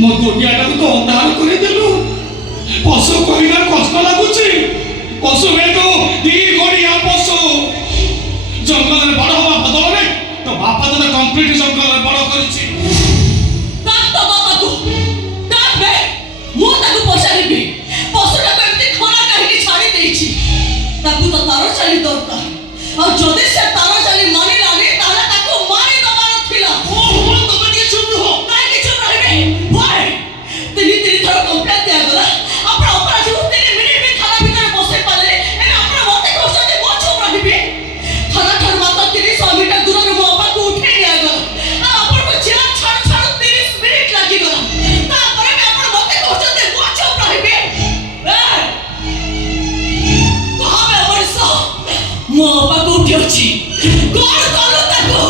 ମୋ ଦୁନିଆଟାକୁ ତ ଅନ୍ଧାର କରିଦେଲୁ। ପଶୁ କହିବାର କଷ୍ଟ ଲାଗୁଛି। ପଶୁ ତୁ ଦି ଗୋଡ଼ିଆ ପଶୁ। ଜଙ୍ଗଲରେ ବଡ଼ ହବା ବଦଳରେ ତୋ ବାପା ତତେ କଂକ୍ରିଟ ଜଙ୍ଗଲରେ ବଡ଼ କରିଛି। ମୁଁ ତାକୁ ପଚାରିବି ପଶୁଟାକୁ ଏମିତି ଖରା କାହିଁକି ଛାଡ଼ି ଦେଇଛି। ତାକୁ ତ ତାର ଚାଲି ଦରକାର। ଆଉ ଯଦି ସେ ତାର ଚାଲି ମାନିଲାନି ତାହେଲେ ତାକୁ ମାରି ଦବାର ଥିଲା। ତମେ ଟିକେ ଚୁପ୍ ରୁହ। କାହିଁକି ଚୁପ୍ ରହିବି? ତିନି ଥର କମ୍ପ୍ଲେନ୍ ଦିଆଗଲା। ଆପଣ ଅପରାଧୀକୁ 3 ମିନିଟ୍ ବି ଥାନା ଭିତରେ ବସେଇ ପାରିଲେ। ଏବେ ଆପଣ ମତେ କହୁଛନ୍ତି ମୁଁ ଚୁପ୍ ରହିବି? ଥାନା ଠାରୁ ମାତ୍ର 300 ମିଟର ଦୂରରୁ ମୋ ବାପାକୁ ଉଠେଇ ନିଆଗଲା। ଆଉ ଆପଣଙ୍କୁ ଜେଲ୍ ଛାଡୁ ଛାଡୁ 30 ମିନିଟ୍ ଲାଗିଗଲା। ତାପରେ ବି ଆପଣ ମତେ କହୁଛନ୍ତି ମୁଁ ଚୁପ୍ ରହିବି? ମୋ ବାପାକୁ ଉଠି ଅଛି। କଣ କଲୁ ତାକୁ?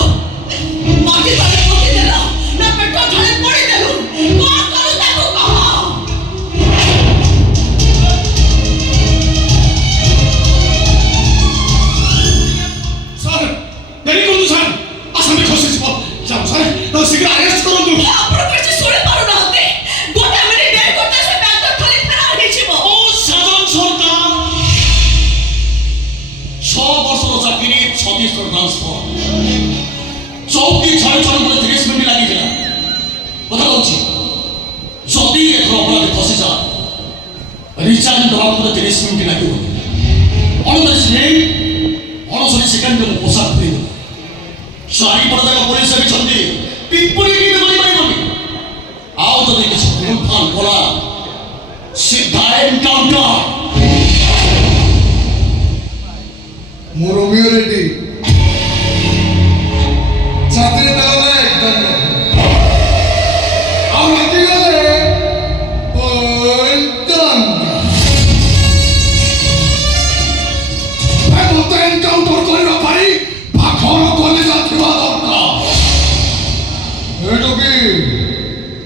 ମାଟି ତଳେ ପୋତିଦେଲ ନା ପେଟ ଢାଳି ପୋଡ଼ିଦେଲୁ? କଣ କଲୁ ତାକୁ କହ? ସାର୍ ଡେରି କରନ୍ତୁ ସାର୍। ଆସାମୀ ଖସିଯିବ। ଯାଉ ସାର୍ ତାକୁ ଶୀଘ୍ର ଆରେଷ୍ଟ କରନ୍ତୁ। ଆପଣ କିଛି ଶୁଣି ପାରୁନାହାନ୍ତି? ଗୋଟେ ମିନିଟ୍ ଡେରି କରିତେ ସେ ବ୍ୟାଙ୍କ ଖାଲି ଫେରାର ହେଇଯିବ। ଓ ସାଧାରଣ ସରକାର 6 ବର୍ଷର ଚାକିରି 36 ଟ୍ରାନ୍ସଫର। ଚୌକି ଛାଡ଼ୁ ଛାଡ଼ୁ ମୋତେ 30 ମିନିଟ୍ ଲାଗିଥିଲା। କଥା କହୁଛି ଯଦି ଏଥର ଅପରାଧୀ ଖସିଯାଏ ରିଚାର୍ଜ ଦେବାକୁ ମୋତେ 30 ମିନିଟ୍ ଲାଗିବ। 29 ସେକେଣ୍ଡରେ ମୁଁ ପୋଷାକ ଦେଇଦେଲି। ଚାରିପଟ ଯାକ ପୋଲିସ ଅଛନ୍ତି। ପିମ୍ପୁଡ଼ି ଟିକେ କରିପାରିବନି। ଆଉ ଯଦି କିଛି ଭୁଲ ଭାଲ କଲା ସିଧା ଏନକାଉଣ୍ଟର। ମୁଁ ରୋମିଓ ରେଡ୍ଡି ଛାତ୍ରୀ ତାହେଲେ ଆଉ ରାତିଗଲେ ମତେ ଏନକାଉଣ୍ଟର କରିବା ପାଇଁ ପାଖର କଲିଜା ଥିବା ଦରକାର। ଏଇଠୁ କି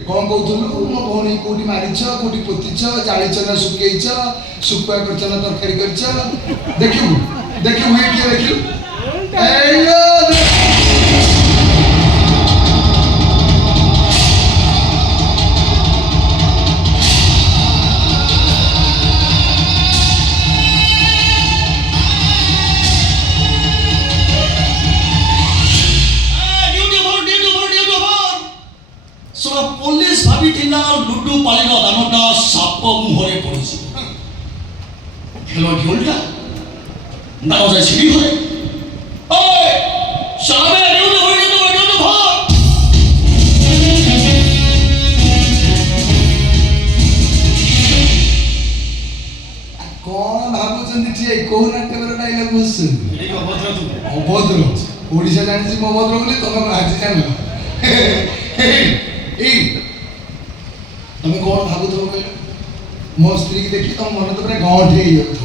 କଣ କହୁଥିଲୁ? ମୋ ଭଉଣୀ କୋଉଠି ମାରିଛ, କୋଉଠି ପୋତିଛ, ଜାଳିଛ ନା ଶୁଖେଇଛ, ଶୁଖୁଆ କରିଛ ନା ତରକାରୀ କରିଛ? ଦେଖିବୁ ଦେଖିବୁ ଏ କିଏ ଦେଖିଲୁ? ପୋଲିସ ଭାବିଥିଲା ଲୁଡୁ ପାଳିର ଦାନଟା ସାପ ମୁହଁରେ ପଡ଼ିଛି। ଖେଳ ଢୋଲଟା ନା যায় ছিড়ি হয়ে ওই সামনে নিউটন হয়ে নিউটন ভাগ। କଣ ଭାବୁଛନ୍ତି ଠିଆ କୋଉ ନାଟକର ଡାଇଲଗ ବୁଝୁଛନ୍ତି? ଏଇ ଅଭଦ୍ର ତୁ। ଅଭଦ୍ର ଓଡ଼ିଶା ଜାଣିଛି ମୁଁ ଅଭଦ୍ର ବୋଲି ତମେ ଆଜି ଜାଣିଲ। ଏଇ ତମେ କଣ ଭାବୁଥିବ କହିଲ? ମୋ ସ୍ତ୍ରୀକି ଦେଖି ତମ ମନ ତ ପୁରା ଗଣ୍ଠି ହେଇଯାଉଥିବ।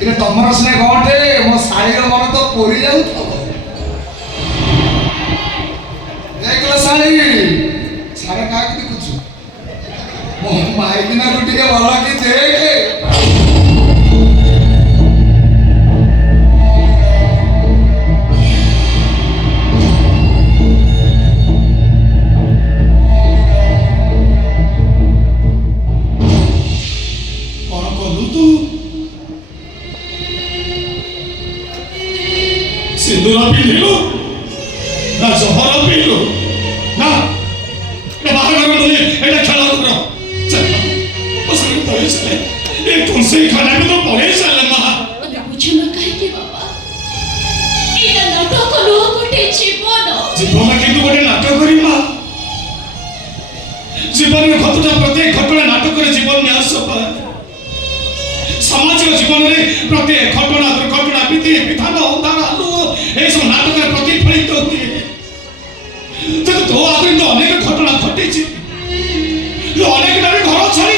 ଏଇଟା ତମର ସିନା ଗଣ୍ଠେ, ମୋ ଶାଳୀର ମନ ତ ପୋରି ଯାଉଥିବ। ଦେଖିଲ ଶାଳୀ ସାରା କାହାକୁ ଦେଖୁଛୁ? ମୋ ମାଇକିନାକୁ ଟିକେ ଭଲ କି ଦେଖେ। सिंदूर पिंधिलु ना जहर पिलु ना बाहर गले एटा खेल करो। चल बसरे पड़े चले ए तुमसे खाना में तो पड़े चले मां। अरे पूछो ना काहे के बाबा एटा नाटक लो गोटे जीवन किंतु गोटे नाटक करी मां। जीवन में घटना प्रत्येक घटना नाटक करे जीवन में आसप समाज जीवन में प्रत्येक घटना दुर्घटना विधि विधान उदार आलू ये सब नाटक प्रतिफलित हुए। तो आगे तो अनेक घटना घटी अनेक नारी घर छाड़ी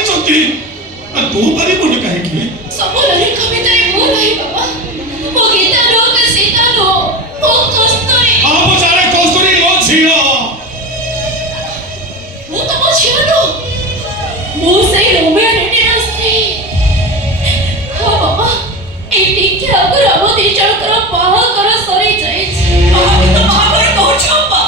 तू पारि बोले कहीं सब लरे कविता मो रही बाबा मो गीता रो के सीता रो ओ कस्तूरी हां बचारे कस्तूरी मो झियो मो तो मो झियो नो मो से रोमियो रेड्डी रास्ते। हां बाबा ए टिके अगर हम दी जण कर बाहा कर सरी जाई बाहा तो बाहा कर कहू छपा